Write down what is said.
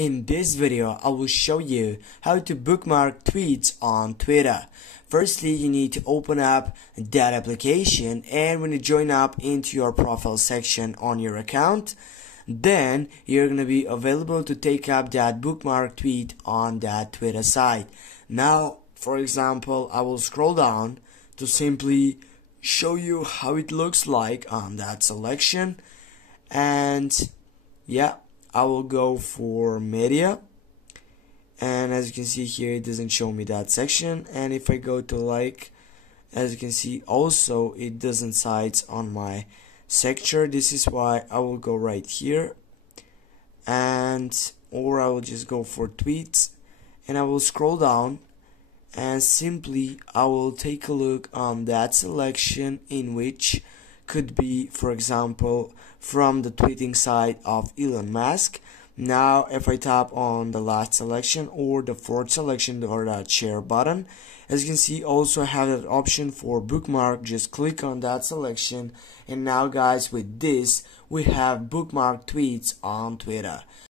In this video, I will show you how to bookmark tweets on Twitter. Firstly, you need to open up that application, and when you join up into your profile section on your account, then you're going to be available to take up that bookmark tweet on that Twitter site. Now, for example, I will scroll down to simply show you how it looks like on that selection, and yeah, I will go for media, and as you can see here, it doesn't show me that section. And if I go to like, as you can see, also it doesn't cite on my sector. This is why I will go right here, or I will just go for tweets, and I will scroll down, and simply I will take a look on that selection, in which could be, for example, from the tweeting side of Elon Musk. Now if I tap on the last selection or the fourth selection or that share button, as you can see, also I have that option for bookmark. Just click on that selection, and now guys, with this we have bookmark tweets on Twitter.